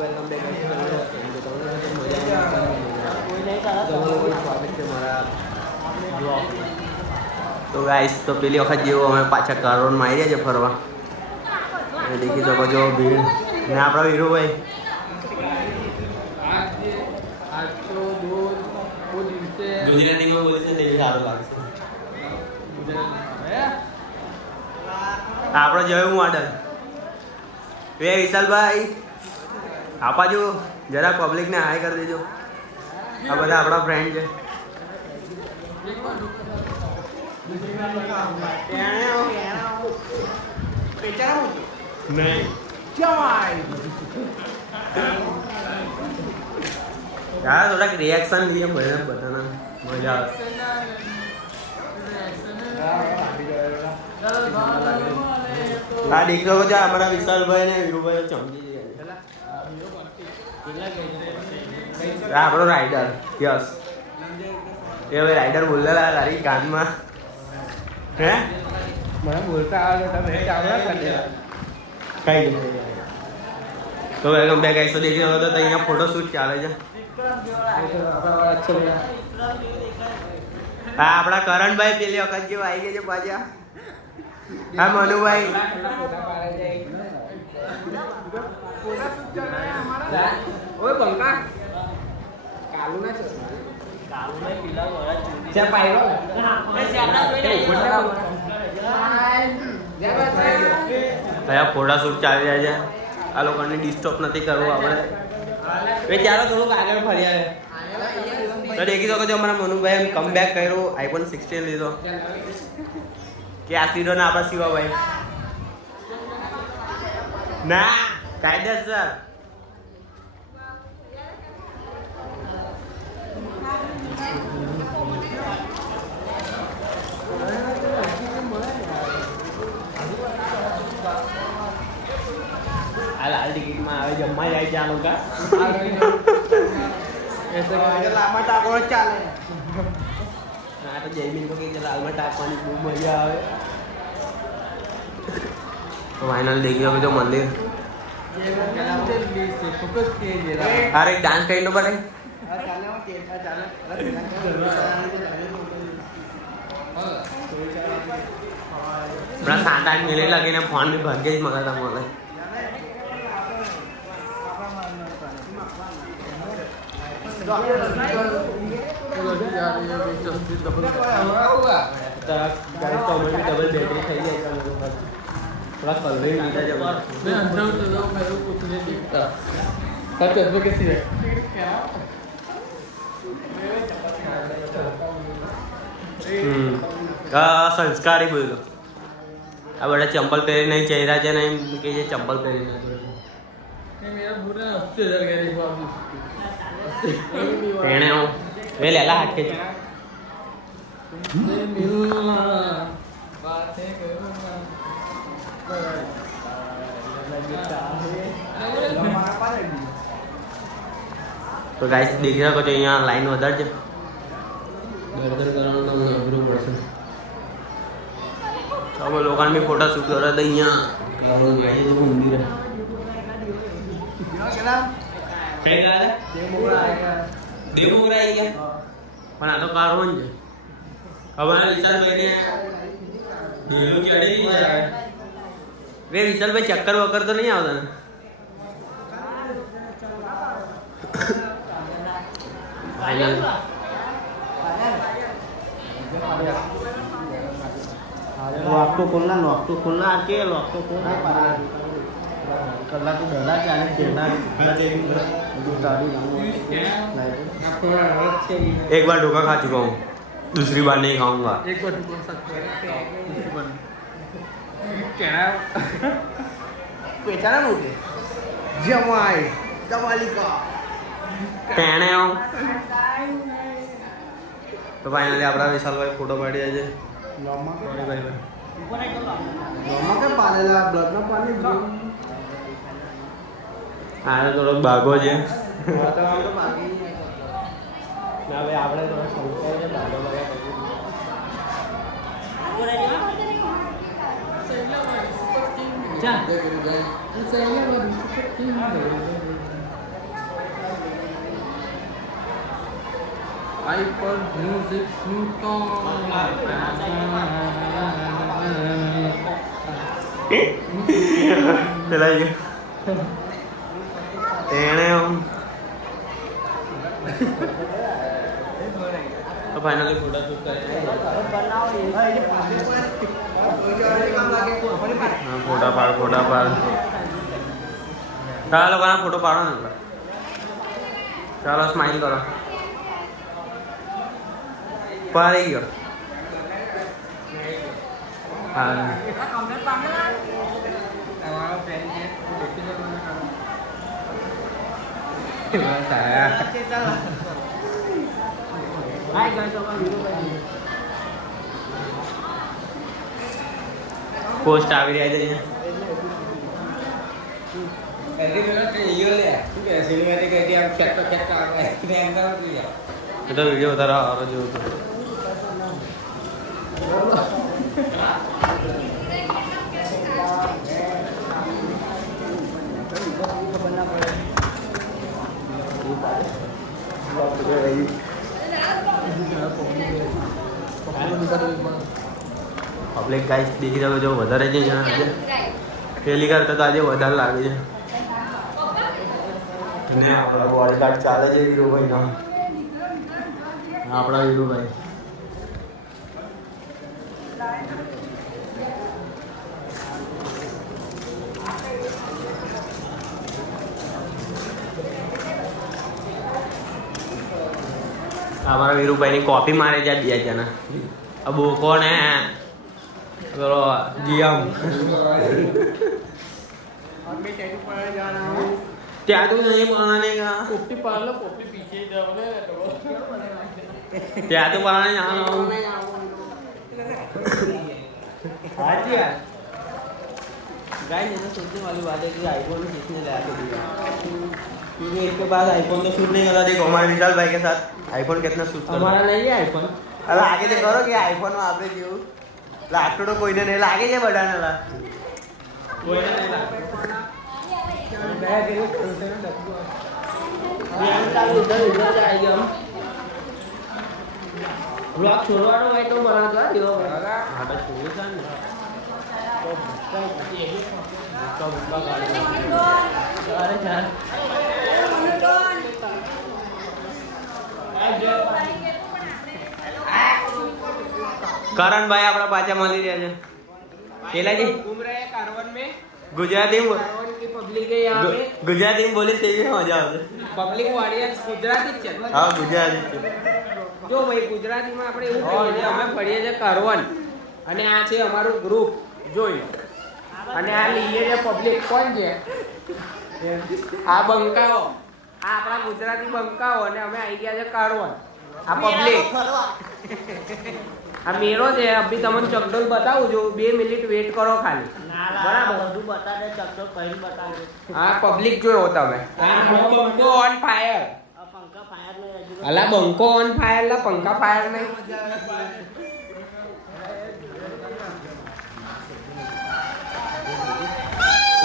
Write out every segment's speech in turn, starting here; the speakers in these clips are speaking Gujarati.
વેલકમ બેક સ્વાગત છે મારા બ્લોગમાં. તો ગાઈસ તો પેલી વખત જેવું અમે પાછા કારોડમાં આવી રહ્યા છે ફરવા. દેખી શકો છો ભીડ ને આપણા વીરુભાઈ ગુજરાતીમાં બોલશે તે સારું લાગશે. આપણો જોયું મોડલ વે વિશાલભાઈ આપા જો જરા પબ્લિકને હાય કરી દેજો. આ બધા આપણા ફ્રેન્ડ છે. નહીં યાર થોડાક રિએક્શન લઈએ બધાના મજા આવે. આ દીકરો જો અમારા વિશાલભાઈ ને વીરુભાઈ ચમકી જાય. આપણો રાઈડર યસ એ ભાઈ રાઈડર બોલેલા તારી કાનમાં હે મને બોલતા આવે તમે ચાલવા કરી કઈ તો વેલકમ બેક ગાઈસ. તો દેખી શકો તો અહીંયા ફોટોશૂટ ચાલે છે. હા આપણા કરણભાઈ પેલી વખત જેવું આવી ગયા છે પાછા. હા મનુભાઈ ઓય બંકા કાલુ ના છે કાલુ ને પીલા વરા ચૂંટી છે પાયરો એ સાડા કયા ફોટોશૂટ ચાલી રહ્યા છે. આ લોકોને ડિસ્ટર્બ નથી કરવું આપણે. એ ચાલો થોડુંક આગળ ફરી આવે તો દેખી શકો છો અમારા મનુભાઈ એમ કમબેક કર્યું. iPhone 16 લીધો કે આ સીધો ના આપણા શિવાભાઈ ના કાયદેસર લાલ ટિકિટમાં આવે જમવા જાય છે આ લોકો. લાલમાં ટાંકો ચાલે. હા તો જયમીન તો કે લાલમાં ટાંકવાની બહુ મજા આવે. ફાઇનલ દેખી લો જો મંદિર. અરે ડાન્સ કરી લો બને. હમણાં 7-8 મિનિટ લાગીને ફોન બી ભાગ્યે જ મગાતા મળે. डबल बैटरी થઈ જાય થોડા કલર લીધા છે मैं अंदर तो मेरे को कुछ नहीं दिखता सच में कैसी है સંસ્કારી બોલો. આ બધા ચંપલ પહેરીને ચહેરા છે ને એમ કે જે ચંપલ પહેરીને मेरा पूरा 80,000 गरीब बाबू એને વે લેલા હાથે તો ગાઈસ દેખી શકો છો અહીંયા લાઈન વધારે છે. દર્શન કરવાનું તમને અઘરું પડશે. તો અમે લોકોને બી ફોટા શૂટ કર્યા હતા અહીંયા મંદિર દેવમોગરા આવી ગયા પણ આ તો કારોન છે. હવે વિશાલભાઈ વે વિશાલભાઈ ચક્કર વક્કર તો નહીં આવતા ને? लॉक तो खोलना आके लॉक तो खोलना कल्ला तो डला चाले देना एक बार ढोका खा चुका हूँ, दूसरी बार नहीं खाऊंगा. एक बार ढोका दूसरी बार पेचारा मोटे जमाई जमालिका पेणे आऊं तो फाइनली આપડા વિશાલભાઈ ફોટો પાડી આજે લોમા સોરી ભાઈ લોમા કે પાલેલા બ્લડ ના પાણી જો આને થોડો ભાગો છે તો ભાગી ના ભાઈ આપણે તો સંસ્કાર છે ભાગો લગા જા આઈપોન મ્યુઝિક પેલા એને તો ફાઇનલી ફોટા શૂટ કરે ફોટા પાડ ચાલો લોકોના ફોટો પાડો ને ચાલો સ્માઈલ કરો પાડી ગયો હા પોસ્ટ આવી રહ્યા છે તો વિડીયો ઉતારવા જેવું હતું પબ્લિક ગાઈસ દેખી રહ્યો જો વધારે છે આજે પહેલી કરતા તો આજે વધારે લાગે છે ને આપણા બોડી ગાર્ડ ચાલે છે વીરુભાઈ નો આપણા વીરુભાઈ અમારા વીરુભાઈની કોપી મારે છે બે જણા આ બોકો ને પેલો જીએમ ત્યાં તો નહીં બનાને કા પોપટી પાડલો પોપટી પીછે જાવને ત્યાં તો બનાને જાनो हाँ जी यार गाइस ये तो सोचने वाली बात है कि आईफोन किसने लाया था क्योंकि इसके पास आईफोन तो शूट नहीं करता देखो हमारे विशाल भाई के साथ आईफोन कितना शूट करता हमारा नहीं है आईफोन अरे आगे से करो कि आईफोन में आपने जो लाखों तो कोई नहीं लागे जे बढ़ाने ला कोई नहीं ला मैं देखो चलते हैं यार कल इधर इधर जाएंगे हम ब्लॉग छोड़वानो भाई तो बना दो दियो हां तो छोड़ सा ने तो बुक्का गाड़ी अरे यार करण भाई अपना पाचा मળી રહ્યા છે કેલાજી घूम रहे हैं कारवन में गुजराती कारवन की पब्लिक है यहाँ पे गुजराती में बोले तेज मजा આવશે પબ્લિક ઓડિયન્સ ગુજરાતી જ છે હા ગુજરાતી જો ભાઈ ગુજરાતીમાં આપણે એવું કહીએ છે અમે ફરીએ છીએ કરવન અને આ છે અમારું ગ્રુપ જોઈ લો અને આ લઈએ છે પબ્લિક કોણ છે આ બંકાઓ આ આપણા ગુજરાતી બંકાઓ અને અમે આવી ગયા છે કરવન આ પબ્લિક આ મેળો છે અભી તમને ચકડોલ બતાવું છું 2 મિનિટ વેટ કરો ખાલી બરાબર બધું બતાડે ચકડો કઈ બતાડે હા પબ્લિક જોયો તમે આ બંકો ઓન ફાયર આ પંખા ફાયર ને અલા બંકો ઓન ફાયર લા પંખા ફાયર નહીં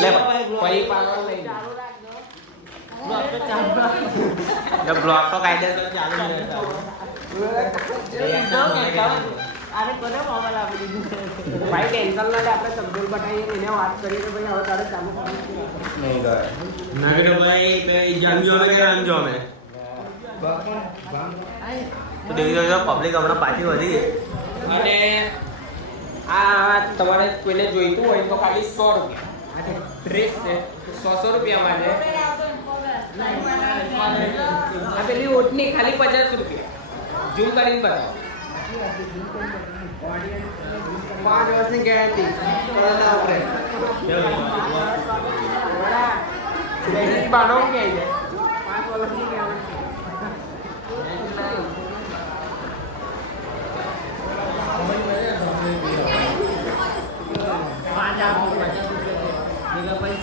લે ભાઈ પાગલ નહીં ચાલુ રાખજો બ્લોગ તો ચાલુ રાખજો जब ब्लॉग तो कायदेसर चालू नहीं रहता અરે કોને મોબાઈલ આપી દીધું ભાઈ ટેન્શન ના લે આપણે ચકડોલ બતાવીએ એને વાત કરીએ તો ભાઈ હવે તારે ચાલુ કરવું नहीं कर नगड़ भाई पे जंजो में के रंजो में तो देखिए तो पब्लिक हमारा पार्टी वधी गई અને આ તમારે કોઈને જોઈતું હોય તો ખાલી 100 રૂપિયા આ ડ્રેસ છે 100 રૂપિયામાં છે આ પેલી ઓટની ખાલી 50 રૂપિયા ઝૂમ કરીને બતાવો 5 વર્ષની ગેરંટી કોરોના ઉપર બાણો કે છે 5 વર્ષની ગેરંટી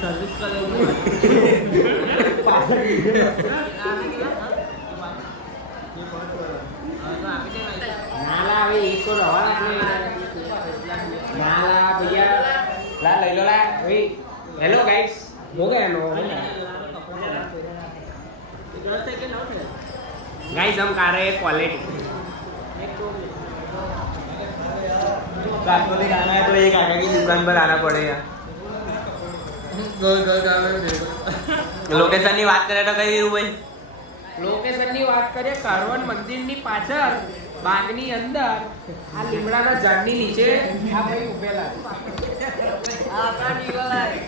સર્વિસ કરે નાલા હવે એક તો રવા નાલા ભૈયા લા લઈ લો લા ભાઈ હેલો ગાઈસ हो गया नो गाइस हम खा रहे हैं क्वालिटी गाटोली खाना है तो ये काका की दुकान पर आना पड़ेगा लोकेशन ની વાત કરે તો કઈ દીધું ભાઈ લોકેશન ની વાત કરીએ કારવન મંદિર ની પાછળ બાગ ની અંદર આ લીમડાના ઝાડની નીચે આ ભાઈ ઉભેલા આ કાઢી ગલાય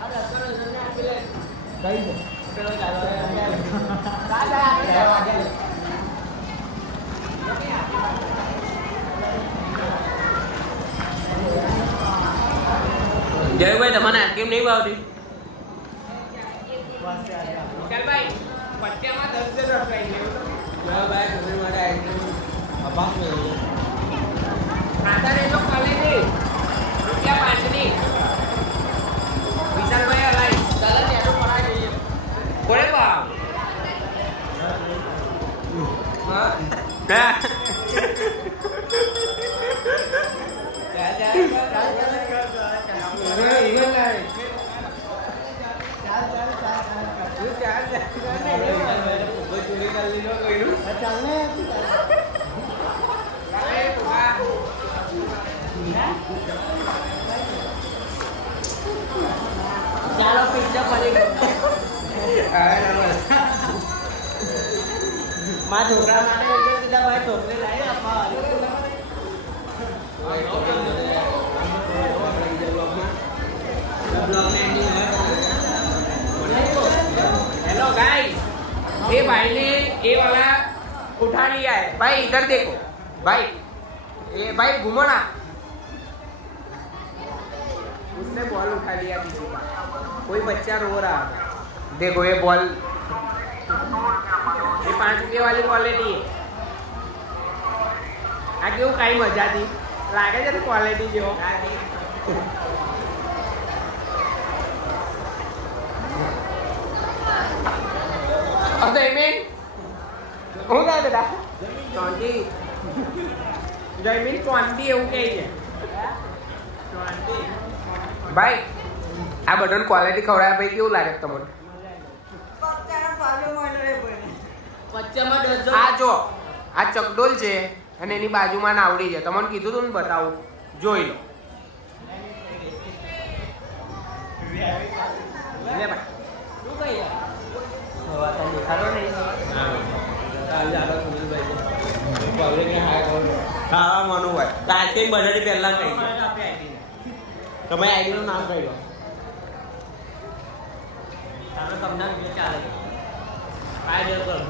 આ રસ્તો ને આપી લે કઈ છે પેલો ચાલો જયભાઈ તમને આઈસ્ક્રીમ નહીં ભાવતી ચાલ ભાઈ પટ્ટિયામાં 10 રૂપિયા જયભાઈ તમે માટે આઈસ્ક્રીમ અપાસ મેળવો ખાતા રહેજો ક્વોલિટી ₹5 ની વિશાલભાઈ હલાઈ ચાલો નેટો પડાઈ જોઈએ કોને ભાવ ચાલો પિઝા પડી માં છોકરા માટે સીધા ભાઈ છોકરી લાવી આપવા हेलो गाइस ये भाई ने ये वाला उठा लिया है भाई इधर देखो भाई ये भाई घूमो ना उसने बॉल उठा लिया किसी का कोई बच्चा रो रहा है देखो ये बॉल ये 5 रुपये वाली क्वालिटी है આ કેવું કાંઈ મજા હતી લાગે છે ક્વોલિટી જેવો જયમીન હું થાય બેટા 20 જયમીન 20 એવું કહે છે ભાઈ આ બટન ક્વોલિટી ખવડાવ્યા પછી કેવું લાગે તમને પચ્ચામાં 10 આ જો આ ચકડોલ છે અને એની બાજુમાં નાવડી છે તમને કીધું તું ને બતાવું જોઈ લો લે ભાઈ શું કહી હવા તો દેખાડો નહીં ખાવા મનું હોય તો આઈસ્ક્રીમ બધાથી પહેલા કહી દો તમે આઈડીનું નામ કહી દો આપણે તમને વિડીયો ચાલે આ જો કર